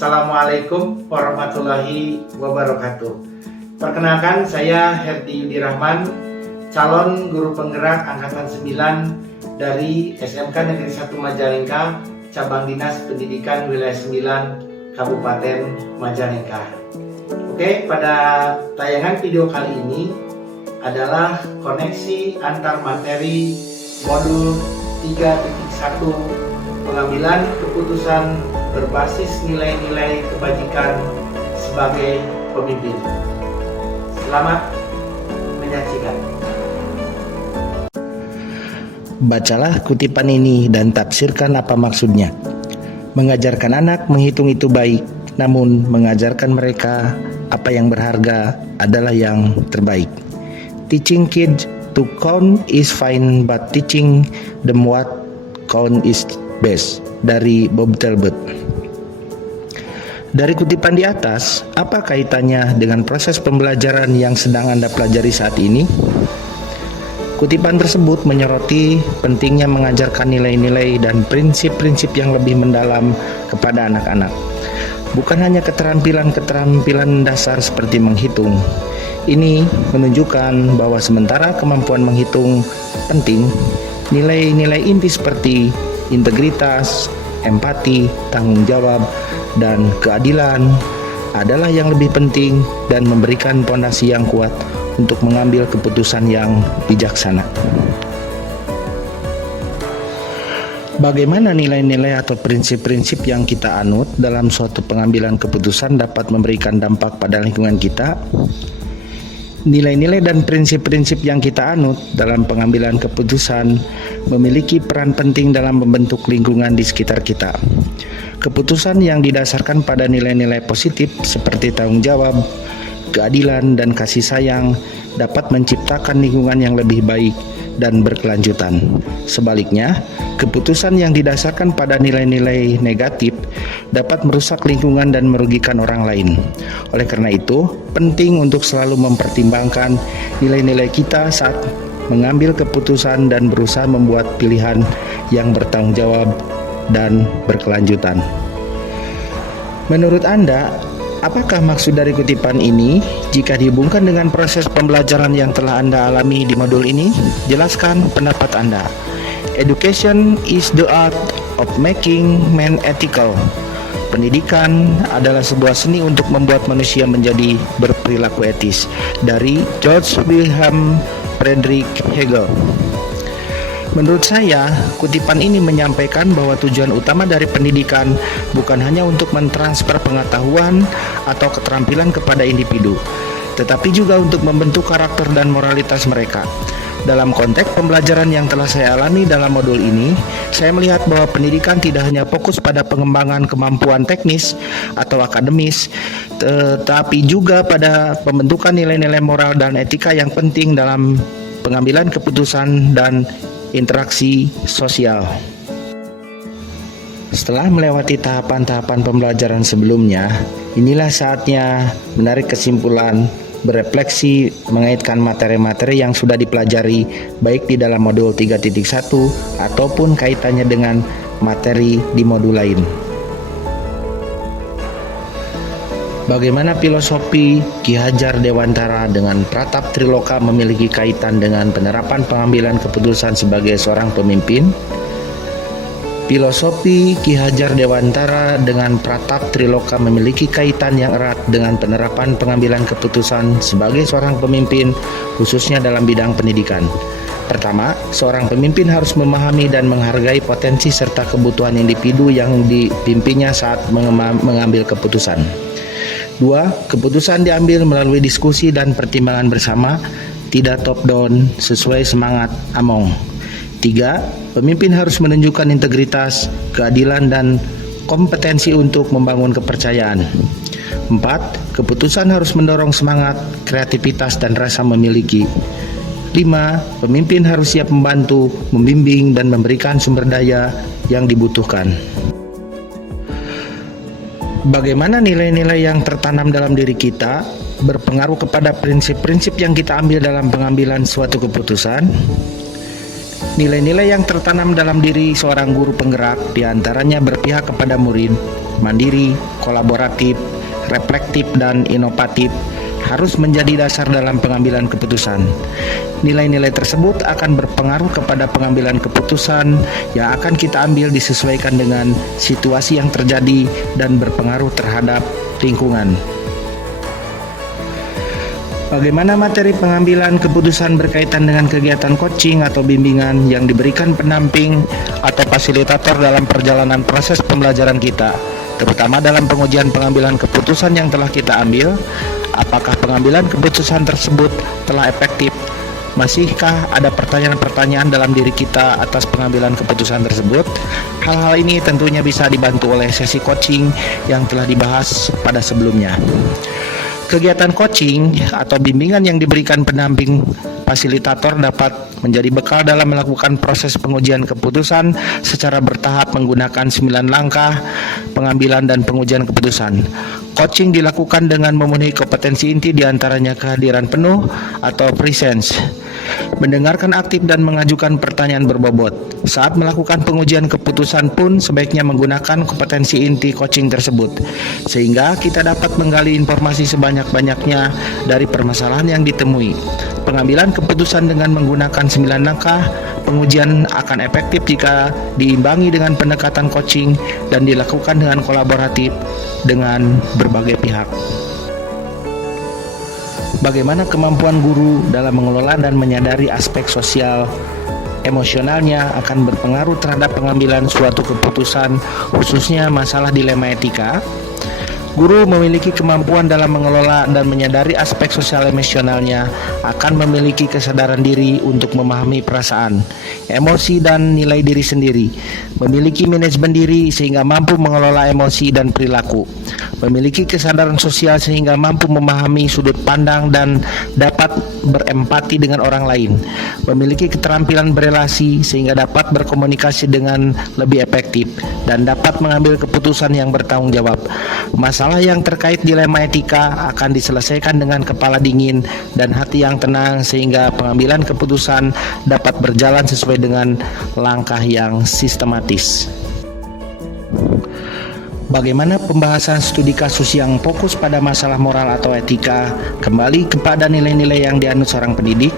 Assalamualaikum warahmatullahi wabarakatuh. Perkenalkan, saya Herdi Yudi Rahman, calon guru penggerak Angkatan 9 dari SMK Negeri 1 Majalengka, Cabang Dinas Pendidikan Wilayah 9, Kabupaten Majalengka. Oke, pada tayangan video kali ini adalah koneksi antar materi modul 3.1 pengambilan keputusan berbasis nilai-nilai kebajikan sebagai pemimpin. Selamat menyaksikan. Bacalah kutipan ini dan tafsirkan apa maksudnya. Mengajarkan anak menghitung itu baik, namun mengajarkan mereka apa yang berharga adalah yang terbaik. Teaching kids to count is fine, but teaching them what count is best. Dari Bob Talbot. Dari kutipan di atas, apa kaitannya dengan proses pembelajaran yang sedang Anda pelajari saat ini? Kutipan tersebut menyoroti pentingnya mengajarkan nilai-nilai dan prinsip-prinsip yang lebih mendalam kepada anak-anak. Bukan hanya keterampilan dasar seperti menghitung. Ini menunjukkan bahwa sementara kemampuan menghitung penting, nilai-nilai inti seperti integritas, empati, tanggung jawab, dan keadilan adalah yang lebih penting dan memberikan fondasi yang kuat untuk mengambil keputusan yang bijaksana. Bagaimana nilai-nilai atau prinsip-prinsip yang kita anut dalam suatu pengambilan keputusan dapat memberikan dampak pada lingkungan kita? Nilai-nilai dan prinsip-prinsip yang kita anut dalam pengambilan keputusan memiliki peran penting dalam membentuk lingkungan di sekitar kita. Keputusan yang didasarkan pada nilai-nilai positif seperti tanggung jawab, keadilan, dan kasih sayang dapat menciptakan lingkungan yang lebih baik dan berkelanjutan. Sebaliknya, keputusan yang didasarkan pada nilai-nilai negatif dapat merusak lingkungan dan merugikan orang lain. Oleh karena itu, penting untuk selalu mempertimbangkan nilai-nilai kita saat mengambil keputusan dan berusaha membuat pilihan yang bertanggung jawab dan berkelanjutan. Menurut Anda, apakah maksud dari kutipan ini jika dihubungkan dengan proses pembelajaran yang telah Anda alami di modul ini? Jelaskan pendapat Anda. Education is the art of making man ethical. Pendidikan adalah sebuah seni untuk membuat manusia menjadi berperilaku etis. Dari George Wilhelm Friedrich Hegel. Menurut saya, kutipan ini menyampaikan bahwa tujuan utama dari pendidikan bukan hanya untuk mentransfer pengetahuan atau keterampilan kepada individu, tetapi juga untuk membentuk karakter dan moralitas mereka. Dalam konteks pembelajaran yang telah saya alami dalam modul ini, saya melihat bahwa pendidikan tidak hanya fokus pada pengembangan kemampuan teknis atau akademis, tetapi juga pada pembentukan nilai-nilai moral dan etika yang penting dalam pengambilan keputusan dan interaksi sosial. Setelah melewati tahapan-tahapan pembelajaran sebelumnya, inilah saatnya menarik kesimpulan, berefleksi, mengaitkan materi-materi yang sudah dipelajari baik di dalam modul 3.1 ataupun kaitannya dengan materi di modul lain. Bagaimana filosofi Ki Hajar Dewantara dengan Pratap Triloka memiliki kaitan dengan penerapan pengambilan keputusan sebagai seorang pemimpin? Filosofi Ki Hajar Dewantara dengan Pratap Triloka memiliki kaitan yang erat dengan penerapan pengambilan keputusan sebagai seorang pemimpin, khususnya dalam bidang pendidikan. Pertama, seorang pemimpin harus memahami dan menghargai potensi serta kebutuhan individu yang dipimpinnya saat mengambil keputusan. 2. Keputusan diambil melalui diskusi dan pertimbangan bersama, tidak top down sesuai semangat Among. 3. Pemimpin harus menunjukkan integritas, keadilan, dan kompetensi untuk membangun kepercayaan. 4. Keputusan harus mendorong semangat, kreativitas, dan rasa memiliki. 5. Pemimpin harus siap membantu, membimbing, dan memberikan sumber daya yang dibutuhkan. Bagaimana nilai-nilai yang tertanam dalam diri kita berpengaruh kepada prinsip-prinsip yang kita ambil dalam pengambilan suatu keputusan? Nilai-nilai yang tertanam dalam diri seorang guru penggerak diantaranya berpihak kepada murid, mandiri, kolaboratif, reflektif, dan inovatif harus menjadi dasar dalam pengambilan keputusan. Nilai-nilai tersebut akan berpengaruh kepada pengambilan keputusan yang akan kita ambil disesuaikan dengan situasi yang terjadi dan berpengaruh terhadap lingkungan. Bagaimana materi pengambilan keputusan berkaitan dengan kegiatan coaching atau bimbingan yang diberikan pendamping atau fasilitator dalam perjalanan proses pembelajaran kita, terutama dalam pengujian pengambilan keputusan yang telah kita ambil? Apakah pengambilan keputusan tersebut telah efektif? Masihkah ada pertanyaan-pertanyaan dalam diri kita atas pengambilan keputusan tersebut? Hal-hal ini tentunya bisa dibantu oleh sesi coaching yang telah dibahas pada sebelumnya. Kegiatan coaching atau bimbingan yang diberikan pendamping fasilitator dapat menjadi bekal dalam melakukan proses pengujian keputusan secara bertahap menggunakan 9 langkah pengambilan dan pengujian keputusan. Coaching dilakukan dengan memenuhi kompetensi inti diantaranya kehadiran penuh atau presence, mendengarkan aktif dan mengajukan pertanyaan berbobot. Saat melakukan pengujian keputusan pun sebaiknya menggunakan kompetensi inti coaching tersebut, sehingga kita dapat menggali informasi sebanyak-banyaknya dari permasalahan yang ditemui. Pengambilan keputusan dengan menggunakan 9 langkah pengujian akan efektif jika diimbangi dengan pendekatan coaching dan dilakukan dengan kolaboratif dengan berbagai pihak. Bagaimana kemampuan guru dalam mengelola dan menyadari aspek sosial emosionalnya akan berpengaruh terhadap pengambilan suatu keputusan, khususnya masalah dilema etika? Guru memiliki kemampuan dalam mengelola dan menyadari aspek sosial emosionalnya akan memiliki kesadaran diri untuk memahami perasaan, emosi, dan nilai diri sendiri, memiliki manajemen diri sehingga mampu mengelola emosi dan perilaku, memiliki kesadaran sosial sehingga mampu memahami sudut pandang dan dapat berempati dengan orang lain, memiliki keterampilan berelasi sehingga dapat berkomunikasi dengan lebih efektif, dan dapat mengambil keputusan yang bertanggung jawab. Masalah yang terkait dilema etika akan diselesaikan dengan kepala dingin dan hati yang tenang sehingga pengambilan keputusan dapat berjalan sesuai dengan langkah yang sistematis. Bagaimana pembahasan studi kasus yang fokus pada masalah moral atau etika kembali kepada nilai-nilai yang dianut seorang pendidik?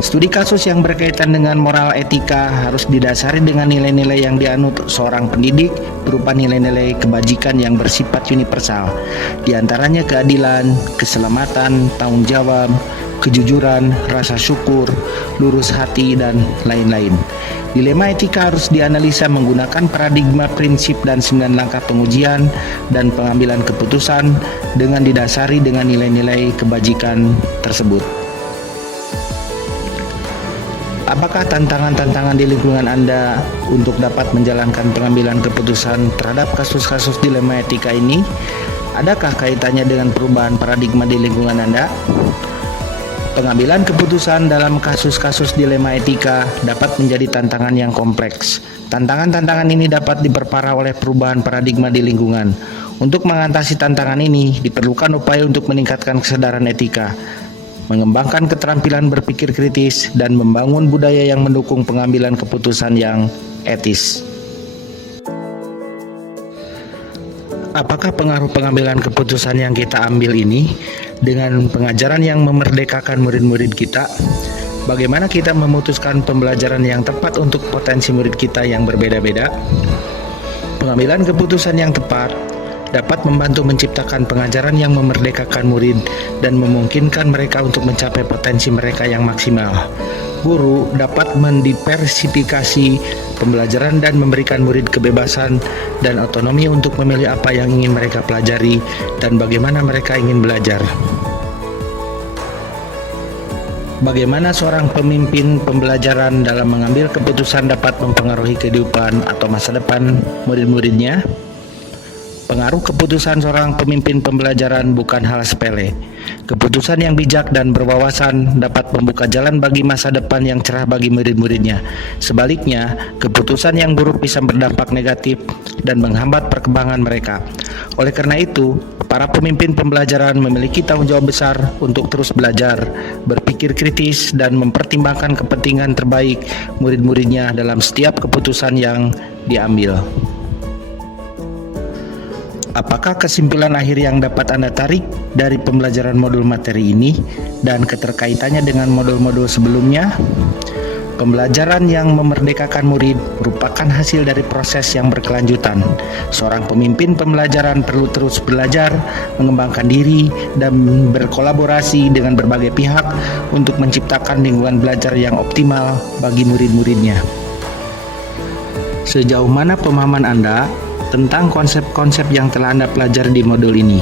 Studi kasus yang berkaitan dengan moral etika harus didasari dengan nilai-nilai yang dianut seorang pendidik berupa nilai-nilai kebajikan yang bersifat universal, di antaranya keadilan, keselamatan, tanggung jawab, kejujuran, rasa syukur, lurus hati, dan lain-lain. Dilema etika harus dianalisa menggunakan paradigma prinsip dan 9 langkah pengujian dan pengambilan keputusan dengan didasari dengan nilai-nilai kebajikan tersebut. Apakah tantangan-tantangan di lingkungan Anda untuk dapat menjalankan pengambilan keputusan terhadap kasus-kasus dilema etika ini? Adakah kaitannya dengan perubahan paradigma di lingkungan Anda? Pengambilan keputusan dalam kasus-kasus dilema etika dapat menjadi tantangan yang kompleks. Tantangan-tantangan ini dapat diperparah oleh perubahan paradigma di lingkungan. Untuk mengatasi tantangan ini, diperlukan upaya untuk meningkatkan kesadaran etika, mengembangkan keterampilan berpikir kritis, dan membangun budaya yang mendukung pengambilan keputusan yang etis. Apakah pengaruh pengambilan keputusan yang kita ambil ini dengan pengajaran yang memerdekakan murid-murid kita? Bagaimana kita memutuskan pembelajaran yang tepat untuk potensi murid kita yang berbeda-beda? Pengambilan keputusan yang tepat dapat membantu menciptakan pengajaran yang memerdekakan murid dan memungkinkan mereka untuk mencapai potensi mereka yang maksimal. Guru dapat mendiversifikasi pembelajaran dan memberikan murid kebebasan dan otonomi untuk memilih apa yang ingin mereka pelajari dan bagaimana mereka ingin belajar. Bagaimana seorang pemimpin pembelajaran dalam mengambil keputusan dapat mempengaruhi kehidupan atau masa depan murid-muridnya? Pengaruh keputusan seorang pemimpin pembelajaran bukan hal sepele. Keputusan yang bijak dan berwawasan dapat membuka jalan bagi masa depan yang cerah bagi murid-muridnya. Sebaliknya, keputusan yang buruk bisa berdampak negatif dan menghambat perkembangan mereka. Oleh karena itu, para pemimpin pembelajaran memiliki tanggung jawab besar untuk terus belajar, berpikir kritis, dan mempertimbangkan kepentingan terbaik murid-muridnya dalam setiap keputusan yang diambil. Apakah kesimpulan akhir yang dapat Anda tarik dari pembelajaran modul materi ini dan keterkaitannya dengan modul-modul sebelumnya? Pembelajaran yang memerdekakan murid merupakan hasil dari proses yang berkelanjutan. Seorang pemimpin pembelajaran perlu terus belajar, mengembangkan diri, dan berkolaborasi dengan berbagai pihak untuk menciptakan lingkungan belajar yang optimal bagi murid-muridnya. Sejauh mana pemahaman Anda tentang konsep-konsep yang telah Anda pelajari di modul ini,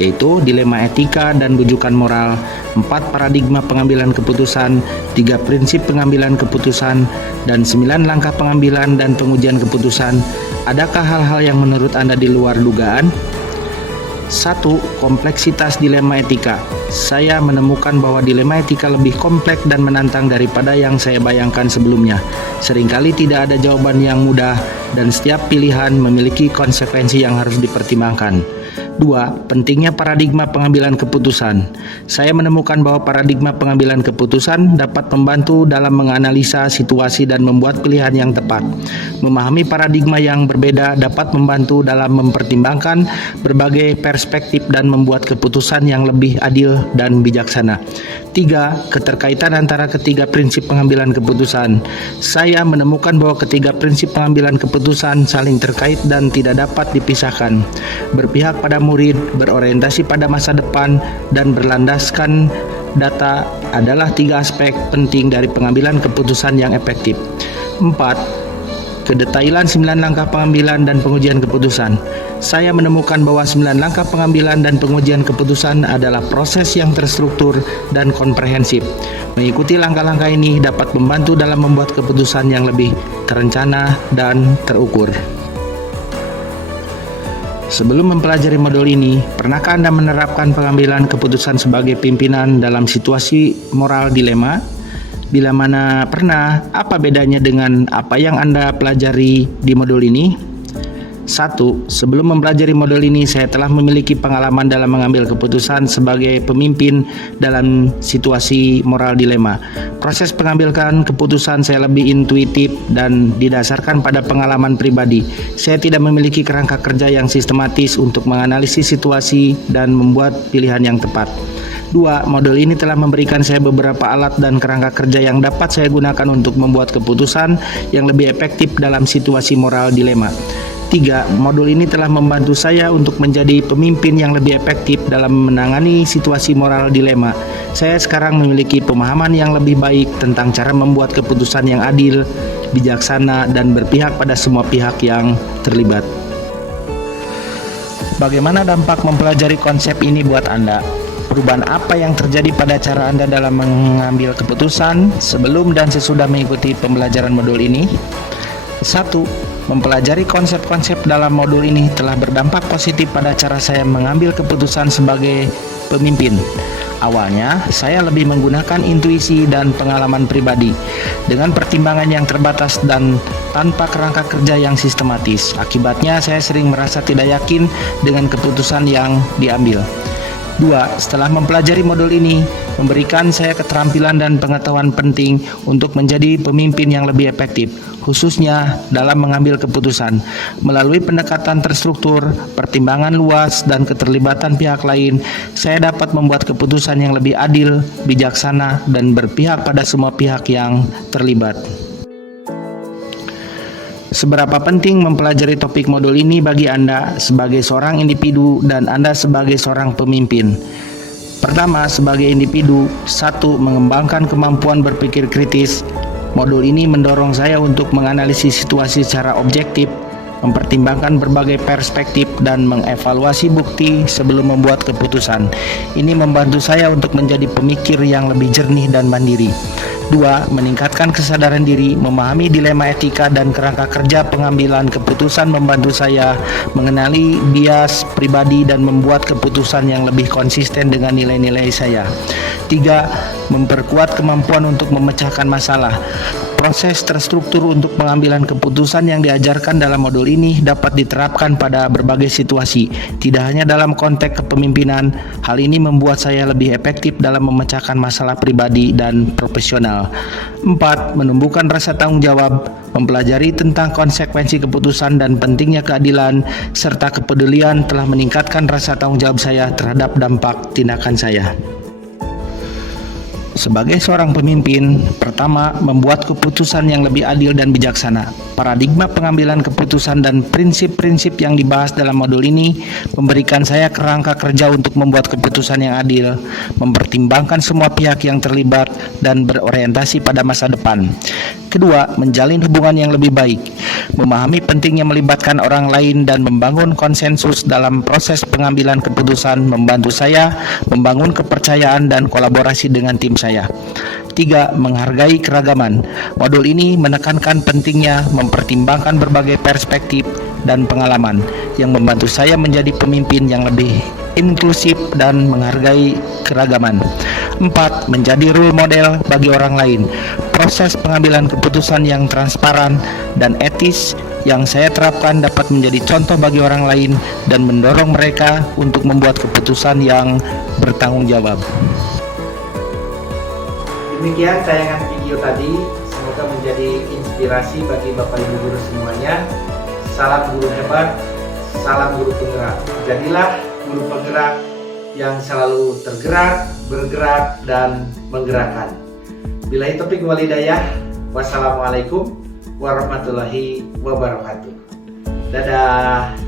yaitu dilema etika dan rujukan moral, 4 paradigma pengambilan keputusan, 3 prinsip pengambilan keputusan, dan 9 langkah pengambilan dan pengujian keputusan. Adakah hal-hal yang menurut Anda di luar dugaan? 1. Kompleksitas dilema etika. Saya menemukan bahwa dilema etika lebih kompleks dan menantang daripada yang saya bayangkan sebelumnya. Seringkali tidak ada jawaban yang mudah dan setiap pilihan memiliki konsekuensi yang harus dipertimbangkan. 2. Pentingnya paradigma pengambilan keputusan. Saya menemukan bahwa paradigma pengambilan keputusan dapat membantu dalam menganalisa situasi dan membuat pilihan yang tepat. Memahami paradigma yang berbeda dapat membantu dalam mempertimbangkan berbagai perspektif dan membuat keputusan yang lebih adil dan bijaksana. 3. Keterkaitan antara ketiga prinsip pengambilan keputusan. Saya menemukan bahwa ketiga prinsip pengambilan keputusan saling terkait dan tidak dapat dipisahkan. Berpihak pada murid, berorientasi pada masa depan, dan berlandaskan data adalah 3 aspek penting dari pengambilan keputusan yang efektif. 4. Kedetailan 9 langkah pengambilan dan pengujian keputusan. Saya menemukan bahwa 9 langkah pengambilan dan pengujian keputusan adalah proses yang terstruktur dan komprehensif. Mengikuti langkah-langkah ini dapat membantu dalam membuat keputusan yang lebih terencana dan terukur. Sebelum mempelajari modul ini, pernahkah Anda menerapkan pengambilan keputusan sebagai pimpinan dalam situasi moral dilema? Bila mana pernah, apa bedanya dengan apa yang Anda pelajari di modul ini? 1. Sebelum mempelajari modul ini, saya telah memiliki pengalaman dalam mengambil keputusan sebagai pemimpin dalam situasi moral dilema. Proses pengambilan keputusan saya lebih intuitif dan didasarkan pada pengalaman pribadi. Saya tidak memiliki kerangka kerja yang sistematis untuk menganalisis situasi dan membuat pilihan yang tepat. 2. Modul ini telah memberikan saya beberapa alat dan kerangka kerja yang dapat saya gunakan untuk membuat keputusan yang lebih efektif dalam situasi moral dilema. 3. Modul ini telah membantu saya untuk menjadi pemimpin yang lebih efektif dalam menangani situasi moral dilema. Saya sekarang memiliki pemahaman yang lebih baik tentang cara membuat keputusan yang adil, bijaksana, dan berpihak pada semua pihak yang terlibat. Bagaimana dampak mempelajari konsep ini buat Anda? Perubahan apa yang terjadi pada cara Anda dalam mengambil keputusan sebelum dan sesudah mengikuti pembelajaran modul ini? 1. Mempelajari konsep-konsep dalam modul ini telah berdampak positif pada cara saya mengambil keputusan sebagai pemimpin. Awalnya, saya lebih menggunakan intuisi dan pengalaman pribadi dengan pertimbangan yang terbatas dan tanpa kerangka kerja yang sistematis. Akibatnya, saya sering merasa tidak yakin dengan keputusan yang diambil. 2. Setelah mempelajari modul ini, memberikan saya keterampilan dan pengetahuan penting untuk menjadi pemimpin yang lebih efektif, khususnya dalam mengambil keputusan. Melalui pendekatan terstruktur, pertimbangan luas, dan keterlibatan pihak lain, saya dapat membuat keputusan yang lebih adil, bijaksana, dan berpihak pada semua pihak yang terlibat. Seberapa penting mempelajari topik modul ini bagi Anda sebagai seorang individu dan Anda sebagai seorang pemimpin? Pertama, sebagai individu, 1. Mengembangkan kemampuan berpikir kritis. Modul ini mendorong saya untuk menganalisis situasi secara objektif, mempertimbangkan berbagai perspektif, dan mengevaluasi bukti sebelum membuat keputusan. Ini membantu saya untuk menjadi pemikir yang lebih jernih dan mandiri. 2. Meningkatkan kesadaran diri, memahami dilema etika dan kerangka kerja pengambilan keputusan membantu saya mengenali bias pribadi dan membuat keputusan yang lebih konsisten dengan nilai-nilai saya. 3. Memperkuat kemampuan untuk memecahkan masalah. Proses terstruktur untuk pengambilan keputusan yang diajarkan dalam modul ini dapat diterapkan pada berbagai situasi, tidak hanya dalam konteks kepemimpinan. Hal ini membuat saya lebih efektif dalam memecahkan masalah pribadi dan profesional. 4. Menumbuhkan rasa tanggung jawab. Mempelajari tentang konsekuensi keputusan dan pentingnya keadilan serta kepedulian telah meningkatkan rasa tanggung jawab saya terhadap dampak tindakan saya. Sebagai seorang pemimpin, pertama, membuat keputusan yang lebih adil dan bijaksana. Paradigma pengambilan keputusan dan prinsip-prinsip yang dibahas dalam modul ini memberikan saya kerangka kerja untuk membuat keputusan yang adil, mempertimbangkan semua pihak yang terlibat, dan berorientasi pada masa depan. Kedua, menjalin hubungan yang lebih baik, memahami pentingnya melibatkan orang lain dan membangun konsensus dalam proses pengambilan keputusan membantu saya membangun kepercayaan dan kolaborasi dengan tim saya. 3. Menghargai keragaman. Modul ini menekankan pentingnya mempertimbangkan berbagai perspektif dan pengalaman yang membantu saya menjadi pemimpin yang lebih inklusif dan menghargai keragaman. 4. Menjadi role model bagi orang lain. Proses pengambilan keputusan yang transparan dan etis yang saya terapkan dapat menjadi contoh bagi orang lain dan mendorong mereka untuk membuat keputusan yang bertanggung jawab. Demikian tayangan video tadi, semoga menjadi inspirasi bagi Bapak Ibu guru semuanya. Salam guru hebat, salam guru penggerak. Jadilah guru penggerak yang selalu tergerak, bergerak, dan menggerakkan. Billahi taufiq wal hidayah. Wassalamualaikum warahmatullahi wabarakatuh. Dadah.